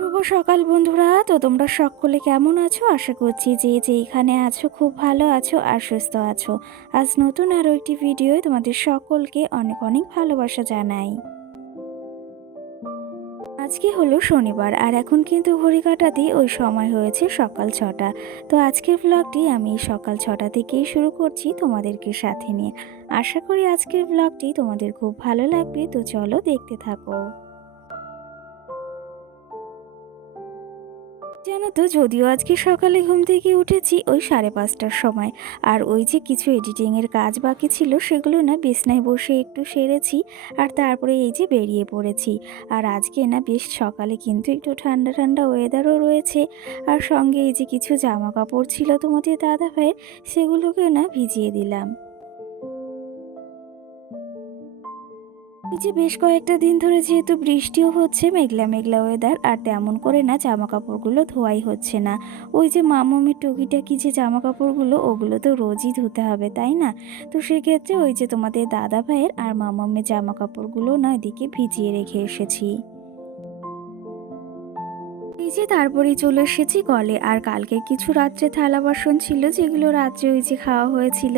শুভ সকাল বন্ধুরা। তো তোমরা সকলে কেমন আছো? আশা করছি যে যেইখানে আছো খুব ভালো আছো আর সুস্থ আছো। আজ নতুন আরও একটি ভিডিওয় তোমাদের সকলকে অনেক অনেক ভালোবাসা জানাই। আজকে হলো শনিবার আর এখন কিন্তু ঘড়ি কাঁটাতেই ওই সময় হয়েছে সকাল 6টা। তো আজকের ব্লগটি আমি সকাল 6টা থেকেই শুরু করছি তোমাদেরকে সাথে নিয়ে। আশা করি আজকের ব্লগটি তোমাদের খুব ভালো লাগবে, তো চলো দেখতে থাকো। জানো তো, যদিও আজকে সকালে ঘুম থেকে উঠেছি ওই 5:30টার সময়, আর ওই যে কিছু এডিটিংয়ের কাজ বাকি ছিল সেগুলো না বিছনায় বসে একটু সেরেছি, আর তারপরে এই যে বেরিয়ে পড়েছি। আর আজকে না বেশ সকালে কিন্তু একটু ঠান্ডা ঠান্ডা ওয়েদারও রয়েছে, আর সঙ্গে এই যে কিছু জামা কাপড় ছিল তোমাদের দাদা ভাইয়ের, সেগুলোকে না ভিজিয়ে দিলাম। এই যে বেশ কয়েকটা দিন ধরে যেহেতু বৃষ্টিও হচ্ছে, মেঘলা মেঘলা ওয়েদার, আর তেমন করে না জামা কাপড়গুলো ধোয়াই হচ্ছে না। ওই যে মামুমের টুকিটাকি যে জামা কাপড়গুলো, ওগুলো তো রোজই ধুতে হবে, তাই না? তো সেক্ষেত্রে ওই যে তোমাদের দাদা ভাইয়ের আর মামুমের জামা কাপড়গুলো না এদিকে ভিজিয়ে রেখে এসেছি। এই যে তারপরেই চলে এসেছি কলে, আর কালকে কিছু রাত্রে থালা বাসন ছিল যেগুলো রাত্রে ওই যে খাওয়া হয়েছিল,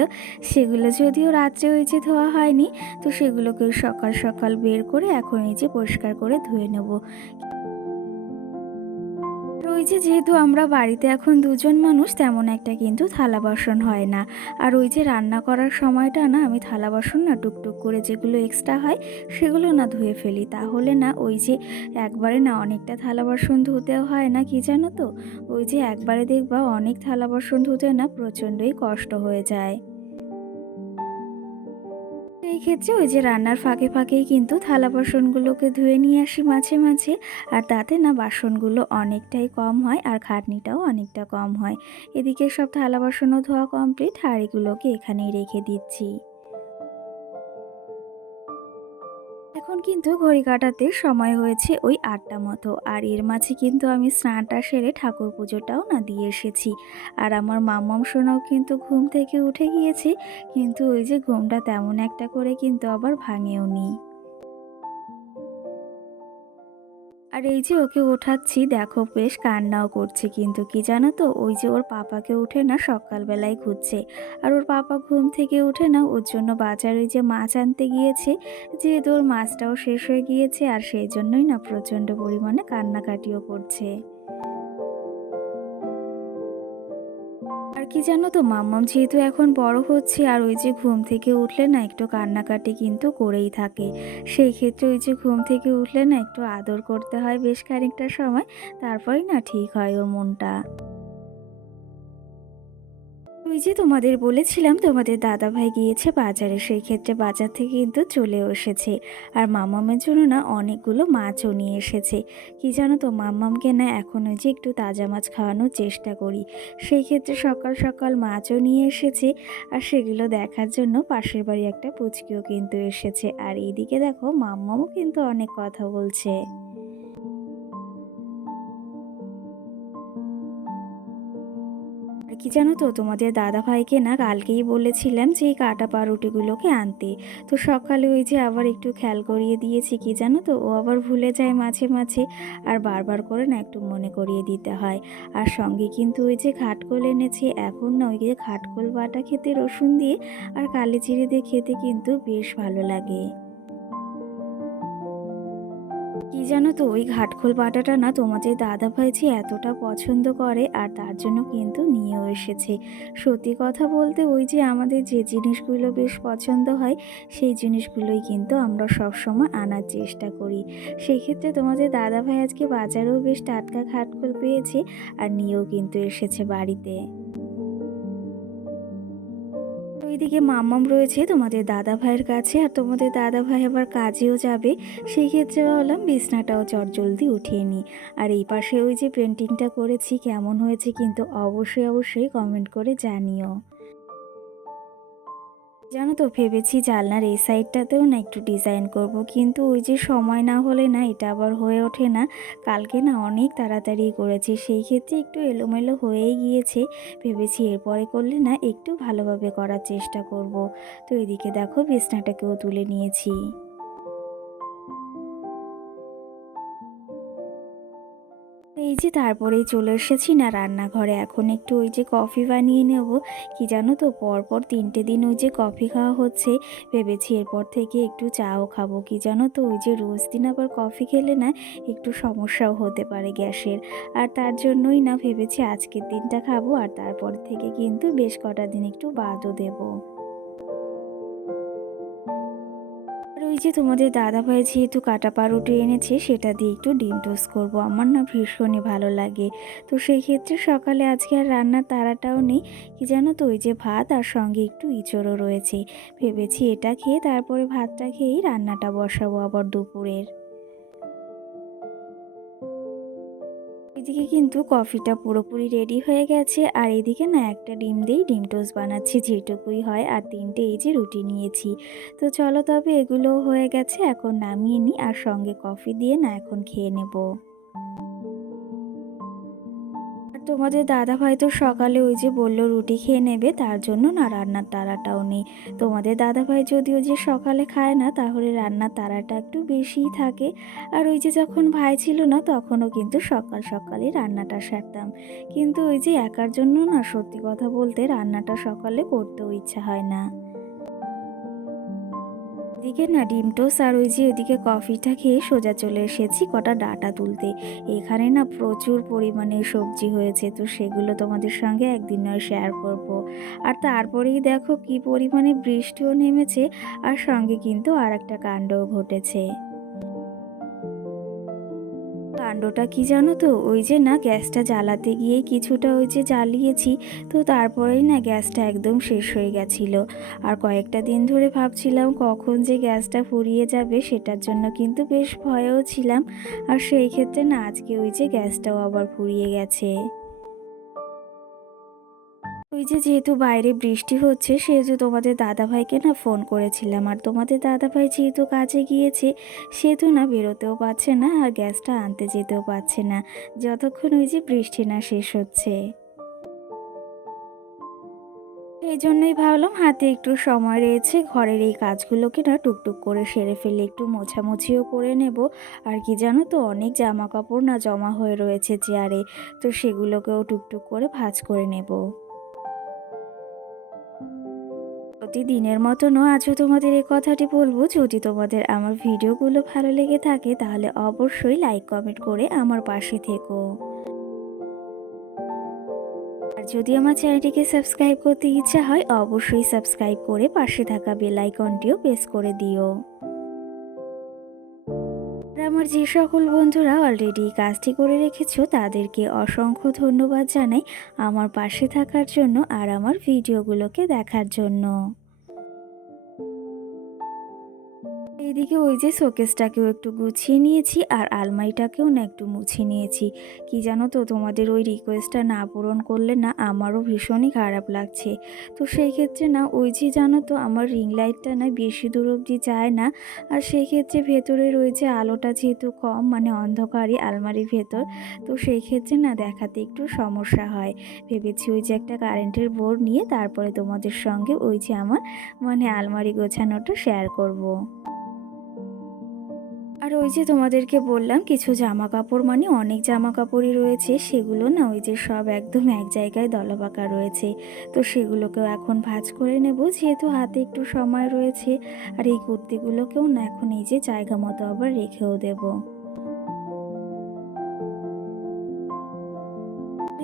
সেগুলো যদিও রাত্রে ওই যে ধোয়া হয়নি, তো সেগুলোকে সকাল সকাল বের করে এখন এই যে পরিষ্কার করে ধুয়ে নেব। আর ওই যে যেহেতু আমরা বাড়িতে এখন দুজন মানুষ, তেমন একটা কিন্তু থালা বাসন হয় না। আর ওই যে রান্না করার সময়টা না আমি থালা বাসন না টুকটুক করে যেগুলো এক্সট্রা হয় সেগুলো না ধুয়ে ফেলি, তাহলে না ওই যে একবারে না অনেকটা থালা বাসন ধুতেও হয় না, কি জানো তো, ওই যে একবারে দেখবা অনেক থালা বাসন ধুতে না প্রচণ্ডই কষ্ট হয়ে যায়। এই ক্ষেত্রে ওই যে রান্নার ফাঁকে ফাঁকেই কিন্তু থালা বাসনগুলোকে ধুয়ে নিয়ে আসি মাঝে মাঝে, আর তাতে না বাসনগুলো অনেকটাই কম হয় আর খাটনিটাও অনেকটা কম হয়। এদিকে সব থালা বাসনও ধোয়া কমপ্লিট, হাঁড়িগুলোকে এখানেই রেখে দিচ্ছি। এখন কিন্তু ঘড়ি কাটাতে সময় হয়েছে ওই 8টা মতো, আর এর মাঝে কিন্তু আমি স্নানটা সেরে ঠাকুর পুজোটাও না দিয়ে এসেছি। আর আমার মাম্মাম সোনাও কিন্তু ঘুম থেকে উঠে গিয়েছে, কিন্তু ওই যে ঘুমটা তেমন একটা করে কিন্তু আবার ভাঙেও নি। আর এই যে ওকে ওঠাচ্ছি, দেখো বেশ কান্নাও করছে, কিন্তু কি জানো তো, ওই যে ওর পাপাকে উঠে না সকালবেলায় খুঁজছে। আর ওর পাপা ঘুম থেকে উঠে না ওর জন্য বাজারে ওই যে মাছ আনতে গিয়েছে, যেহেতু ওর মাছটাও শেষ হয়ে গিয়েছে, আর সেই জন্যই না প্রচণ্ড পরিমাণে কান্নাকাটিও করছে। আর কি জানো তো, মাম্মাম যেহেতু এখন বড় হচ্ছে, আর ওই যে ঘুম থেকে উঠলে না একটু কান্নাকাটি কিন্তু করেই থাকে। সেই ক্ষেত্রে ওই যে ঘুম থেকে উঠলে না একটু আদর করতে হয় বেশ খানিকটা সময়, তারপরেই না ঠিক হয় ওর মনটা। ওই যে তোমাদের বলেছিলাম তোমাদের দাদাভাই গিয়েছে বাজারে, সেই ক্ষেত্রে বাজার থেকে কিন্তু চলেও এসেছে। আর মাম্মামের জন্য না অনেকগুলো মাছও নিয়ে এসেছে। কি জানো তো, মাম্মামকে না এখন ওই যে একটু তাজা মাছ খাওয়ানোর চেষ্টা করি। সেই ক্ষেত্রে সকাল সকাল মাছও নিয়ে এসেছে, আর সেগুলো দেখার জন্য পাশের বাড়ি একটা পুচকিও কিন্তু এসেছে। আর এইদিকে দেখো মাম্মামও কিন্তু অনেক কথা বলছে। আর কি জানো তো, তোমাদের দাদাভাইকে না কালকেই বলেছিলাম যে এই কাটা পাউরুটিগুলোকে আনতে। তো সকালে ওই যে আবার একটু খেয়াল করিয়ে দিয়েছি, কি জানো তো, ও আবার ভুলে যায় মাঝে মাঝে, আর বারবার করে না একটু মনে করিয়ে দিতে হয়। আর সঙ্গে কিন্তু ওই যে খাটকোল এনেছি, এখন না ওই যে খাটকোল বাটা খেতে রসুন দিয়ে আর কালি জিরে দিয়ে খেতে কিন্তু বেশ ভালো লাগে। কি জানো তো, ওই ঘাটখোল বাটাটা না তোমাদের দাদাভাই যে এতটা পছন্দ করে, আর তার জন্য কিন্তু নিয়েও এসেছে। সত্যি কথা বলতে, ওই যে আমাদের যে জিনিসগুলো বেশ পছন্দ হয় সেই জিনিসগুলোই কিন্তু আমরা সবসময় আনার চেষ্টা করি। সেই ক্ষেত্রে তোমাদের দাদাভাই আজকে বাজারেও বেশ টাটকা ঘাটখোল পেয়েছে, আর নিয়েও কিন্তু এসেছে বাড়িতে। ওইদিকে মাম্মাম রয়েছে তোমাদের দাদা ভাইয়ের কাছে, আর তোমাদের দাদা ভাই আবার কাজেও যাবে। সেই ক্ষেত্রে ভাবলাম বিছনাটাও চটজলদি উঠিয়ে নিই। আর এই পাশে ওই যে পেন্টিংটা করেছি, কেমন হয়েছে কিন্তু অবশ্যই অবশ্যই কমেন্ট করে জানিও। জানো তো, ভেবেছি জানলার এই সাইডটাতেও না একটু ডিজাইন করব, কিন্তু ওই যে সময় না হলে না এটা আবার হয়ে ওঠে না। কালকে না অনেক তাড়াতাড়ি করেছি, সেই ক্ষেত্রে একটু এলোমেলো হয়েই গিয়েছে। ভেবেছি এরপরে করলে না একটু ভালোভাবে করার চেষ্টা করব। তো এদিকে দেখো বিছনাটাকেও তুলে নিয়েছি। এই যে তারপরেই চলে এসেছি না রান্নাঘরে। এখন একটু ওই যে কফি বানিয়ে নেব। কি জানো তো পরপর ৩টে দিন ওই যে কফি খাওয়া হচ্ছে। ভেবেছি এরপর থেকে একটু চাও খাবো। কি জানো তো ওই যে রোজ দিন আবার কফি খেলে না একটু সমস্যাও হতে পারে গ্যাসের। আর তার জন্যই না ভেবেছি আজকের দিনটা খাবো, আর তারপর থেকে কিন্তু বেশ কটা দিন একটু বাদও দেবো। আর ওই যে তোমাদের দাদাভাই যেহেতু কাটা পাউরুটি এনেছে সেটা দিয়ে একটু ডিম টোস্ট করবো। আমার না ভীষণই ভালো লাগে। তো সেই ক্ষেত্রে সকালে আজকে আর রান্নার তাড়াটাও নেই। কি জানো তো ওই যে ভাত আর সঙ্গে একটু ইঁচড়ও রয়েছে। ভেবেছি এটা খেয়ে তারপরে ভাতটা খেয়েই রান্নাটা বসাবো আবার দুপুরের। এদিকে কিন্তু কফিটা পুরোপুরি রেডি হয়ে গেছে, আর এদিকে না একটা ডিম দিয়েই ডিম টোস্ট বানাচ্ছি যেটুকুই হয়, আর ৩টে এই যে রুটি নিয়েছি। তো চলো তবে এগুলো হয়ে গেছে, এখন নামিয়ে নিই আর সঙ্গে কফি দিয়ে না এখন খেয়ে নেব। আর তোমাদের দাদাভাই তো সকালে ওই যে বলল রুটি খেয়ে নেবে, তার জন্য না রান্নার তাড়াটাও নেই। তোমাদের দাদাভাই যদিও যে সকালে খায় না তাহলে রান্নার তাড়াটা একটু বেশিই থাকে। আর ওই যে যখন ভাই ছিল না তখনও কিন্তু সকাল সকালই রান্নাটা সারতাম। কিন্তু ওই যে একার জন্য না সত্যি কথা বলতে রান্নাটা সকালে করতেও ইচ্ছা হয় না। এদিকে না ডিম টোস্ট আর ওই যে ওইদিকে কফিটা খেয়ে সোজা চলে এসেছি কটা ডাঁটা তুলতে। এখানে না প্রচুর পরিমাণে সবজি হয়েছে, তো সেগুলো তোমাদের সঙ্গে একদিন নয় শেয়ার করব। আর তারপরেই দেখো কি পরিমাণে বৃষ্টিও নেমেছে, আর সঙ্গে কিন্তু আর একটা কাণ্ডও ঘটেছে। কাণ্ডটা কি জানো তো ওই যে না গ্যাসটা জ্বালাতে গিয়ে কিছুটা ওই যে জ্বালিয়েছি, তো তারপরেই না গ্যাসটা একদম শেষ হয়ে গেছিল। আর কয়েকটা দিন ধরে ভাবছিলাম কখন যে গ্যাসটা ফুরিয়ে যাবে, সেটার জন্য কিন্তু বেশ ভয়েও ছিলাম। আর সেই ক্ষেত্রে না আজকে ওই যে গ্যাসটাও আবার ফুরিয়ে গেছে। ওই যে যেহেতু বাইরে বৃষ্টি হচ্ছে সেহেতু তোমাদের দাদাভাইকে না ফোন করেছিলাম, আর তোমাদের দাদাভাই যেহেতু কাজে গিয়েছে সেহেতু না বেরোতেও পারছে না আর গ্যাসটা আনতে যেতেও পারছে না যতক্ষণ ওই যে বৃষ্টি না শেষ হচ্ছে। এই জন্যই ভাবলাম হাতে একটু সময় রয়েছে, ঘরের এই কাজগুলোকে না টুকটুক করে সেরে ফেলে একটু মোছামুছিও করে নেব। আর কি জানো তো অনেক জামা কাপড় না জমা হয়ে রয়েছে চেয়ারে, তো সেগুলোকেও টুকটুক করে ভাঁজ করে নেব। প্রতিদিনের মতনও আজও তোমাদের এই কথাটি বলবো, যদি তোমাদের আমার ভিডিওগুলো ভালো লেগে থাকে তাহলে অবশ্যই লাইক কমেন্ট করে আমার পাশে থেকো। আর যদি আমার চ্যানেলটিকে সাবস্ক্রাইব করতে ইচ্ছা হয় অবশ্যই সাবস্ক্রাইব করে পাশে থাকা বেল আইকনটিও প্রেস করে দিও। আর আমার যে সকল বন্ধুরা অলরেডি কাজটি করে রেখেছো তাদেরকে অসংখ্য ধন্যবাদ জানাই আমার পাশে থাকার জন্য আর আমার ভিডিওগুলোকে দেখার জন্য। এইদিকে ওই যে শোকেসটাকেও একটু গুছিয়ে নিয়েছি আর আলমারিটাকেও না একটু মুছে নিয়েছি। কি জানো তো তোমাদের ওই রিকোয়েস্টটা না পূরণ করলে না আমারও ভীষণই খারাপ লাগছে। তো সেই ক্ষেত্রে না ওই যে জানো তো আমার রিং লাইটটা না বেশি দূর অবধি যায় না। আর সেই ক্ষেত্রে ভেতরের ওই যে আলোটা যেহেতু কম মানে অন্ধকারই আলমারির ভেতর, তো সেই ক্ষেত্রে না দেখাতে একটু সমস্যা হয়। ভেবেছি ওই যে একটা কারেন্টের বোর্ড নিয়ে তারপরে তোমাদের সঙ্গে ওই যে আমার মানে আলমারি গোছানোটা শেয়ার করব। আর ওই যে তোমাদেরকে বললাম কিছু জামা কাপড় মানে অনেক জামা কাপড়ই রয়েছে, সেগুলো না ওই যে সব একদম এক জায়গায় দলাপাকা রয়েছে। তো সেগুলোকেও এখন ভাঁজ করে নেব যেহেতু হাতে একটু সময় রয়েছে। আর এই কুর্তিগুলোকেও না এখন এই যে জায়গা মতো আবার রেখেও দেবো।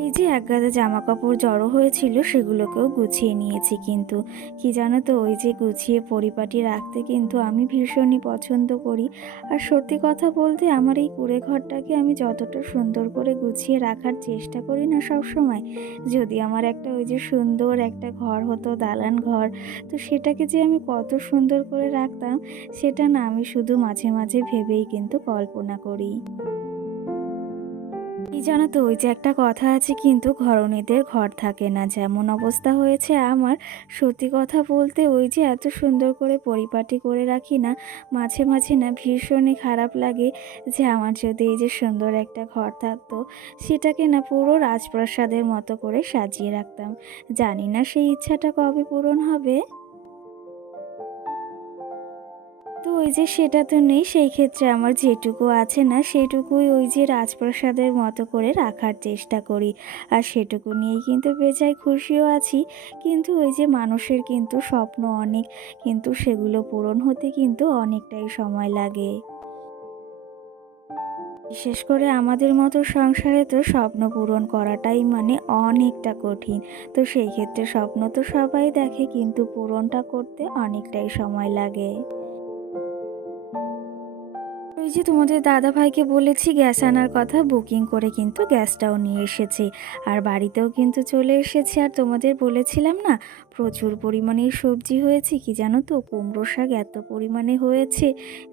এই যে একগাদা জামা কাপড় জড়ো হয়েছিল সেগুলোকেও গুছিয়ে নিয়েছি, কিন্তু কি জানো তো ওই যে গুছিয়ে পরিপাটি রাখতে কিন্তু আমি ভীষণই পছন্দ করি। আর সত্যি কথা বলতে আমার এই কুঁড়ে ঘরটাকে আমি যতটা সুন্দর করে গুছিয়ে রাখার চেষ্টা করি না সব সময়, যদি আমার একটা ওই যে সুন্দর একটা ঘর হতো দালান ঘর, তো সেটাকে যে আমি কত সুন্দর করে রাখতাম সেটা না আমি শুধু মাঝে মাঝে ভেবেই কিন্তু কল্পনা করি। কি জানো তো ওই যে একটা কথা আছে কিন্তু ঘরণীদের ঘর থাকে না, যেমন অবস্থা হয়েছে আমার। সত্যি কথা বলতে ওই যে এত সুন্দর করে পরিপাটি করে রাখি না, মাঝে মাঝে না ভীষণই খারাপ লাগে যে আমার যদি এই যে সুন্দর একটা ঘর থাকতো, সেটাকে না পুরো রাজপ্রাসাদের মতো করে সাজিয়ে রাখতাম। জানি না সেই ইচ্ছাটা কবে পূরণ হবে। তো ওই যে সেটা তো নেই, সেই ক্ষেত্রে আমার যেটুকু আছে না সেটুকুই ওই যে রাজপ্রাসাদের মতো করে রাখার চেষ্টা করি। আর সেটুকু নিয়েই কিন্তু বেজায় খুশিও আছি। কিন্তু ওই যে মানুষের কিন্তু স্বপ্ন অনেক, কিন্তু সেগুলো পূরণ হতে কিন্তু অনেকটাই সময় লাগে। বিশেষ করে আমাদের মতো সংসারে তো স্বপ্ন পূরণ করাটাই মানে অনেকটা কঠিন। তো সেই ক্ষেত্রে স্বপ্ন তো সবাই দেখে, কিন্তু পূরণটা করতে অনেকটাই সময় লাগে। ওই যে তোমাদের দাদাভাইকে বলেছি গ্যাস আনার কথা, বুকিং করে কিন্তু গ্যাসটাও নিয়ে এসেছে। আর বাড়িতেও কিন্তু চলে এসেছে। আর তোমাদের বলেছিলাম না, প্রচুর পরিমাণে সবজি হয়েছে, কি জানো তো কুমড়ো শাক এত পরিমাণে হয়েছে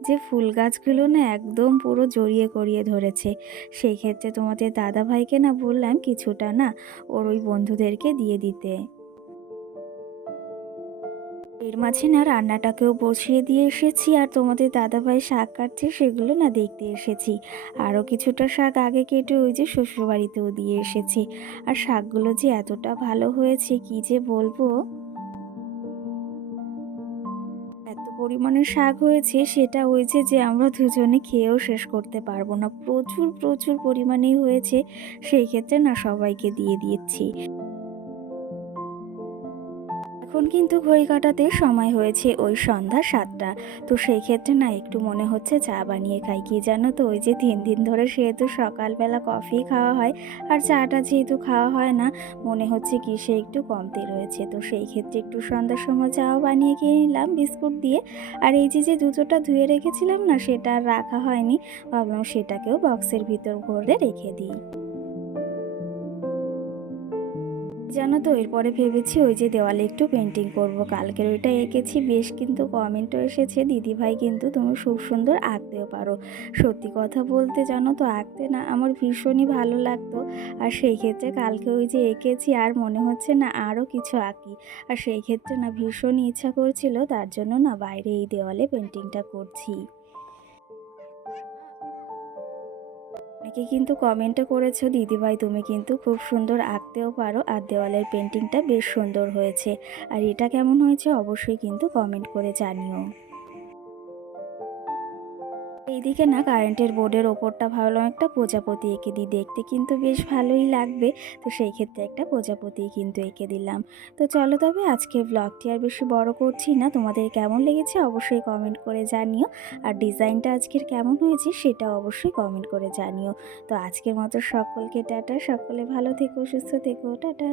যে ফুল গাছগুলো না একদম পুরো জড়িয়ে করিয়ে ধরেছে। সেই ক্ষেত্রে তোমাদের দাদাভাইকে না বললাম কিছুটা না ওর ওই বন্ধুদেরকে দিয়ে দিতে। এর মাঝে না রান্নাটাকেও বসিয়ে দিয়ে এসেছি, আর তোমাদের দাদাভাই শাক কাটছে সেগুলো না দেখতে এসেছি। আরও কিছুটা শাক আগে কেটে ওই যে শ্বশুরবাড়িতেও দিয়ে এসেছি। আর শাকগুলো যে এতটা ভালো হয়েছে কি যে বলবো, এত পরিমাণে শাক হয়েছে সেটা ওই যে আমরা দুজনে খেয়েও শেষ করতে পারবো না, প্রচুর প্রচুর পরিমাণেই হয়েছে। সেই ক্ষেত্রে না সবাইকে দিয়ে দিচ্ছি। এখন কিন্তু ঘড়ি কাঁটাতে সময় হয়েছে ওই সন্ধ্যা ৭টা। তো সেই ক্ষেত্রে না একটু মনে হচ্ছে চা বানিয়ে খাই। কি জানো তো ওই যে ৩ দিন ধরে সেহেতু সকালবেলা কফি খাওয়া হয়, আর চাটা যেহেতু খাওয়া হয় না, মনে হচ্ছে কিসে একটু কমতি রয়েছে। তো সেই ক্ষেত্রে একটু সন্ধ্যার সময় চাও বানিয়ে খেয়ে নিলাম বিস্কুট দিয়ে। আর এই যে জুতোটা ধুয়ে রেখেছিলাম না সেটা আর রাখা হয়নি, ভাবলাম সেটাকেও বক্সের ভিতর ভরে রেখে দিই। জানো তো এরপরে ভেবেছি ওই যে দেওয়ালে একটু পেন্টিং করব। কালকের ওইটা এঁকেছি, বেশ কিন্তু কমেন্টও এসেছে, দিদিভাই কিন্তু তুমি খুব সুন্দর আঁকতেও পারো। সত্যি কথা বলতে জানো তো আঁকতে না আমার ভীষণই ভালো লাগতো। আর সেই ক্ষেত্রে কালকে ওই যে এঁকেছি আর মনে হচ্ছে না আরও কিছু আঁকি। আর সেই ক্ষেত্রে না ভীষণই ইচ্ছা করছিল, তার জন্য না বাইরে এই দেওয়ালে পেন্টিংটা করছি। অনেকে কিন্তু কমেন্টও করেছো, দিদিভাই তুমি কিন্তু খুব সুন্দর আঁকতেও পারো, আর দেওয়ালের পেন্টিংটা বেশ সুন্দর হয়েছে। আর এটা কেমন হয়েছে অবশ্যই কিন্তু কমেন্ট করে জানিও। এইদিকে না কারেন্টের বোর্ডের ওপরটা ভাবলাম একটা প্রজাপতি এঁকে দিই, দেখতে কিন্তু বেশ ভালোই লাগবে। তো সেই ক্ষেত্রে একটা প্রজাপতি কিন্তু এঁকে দিলাম। তো চলো তবে আজকের ব্লগটি আর বেশি বড় করছি না, তোমাদের কেমন লেগেছে অবশ্যই কমেন্ট করে জানিও। আর ডিজাইনটা আজকের কেমন হয়েছে সেটাও অবশ্যই কমেন্ট করে জানিও। তো আজকের মতো সকলকে টাটা, সকলে ভালো থেকো, সুস্থ থেকো, টাটা।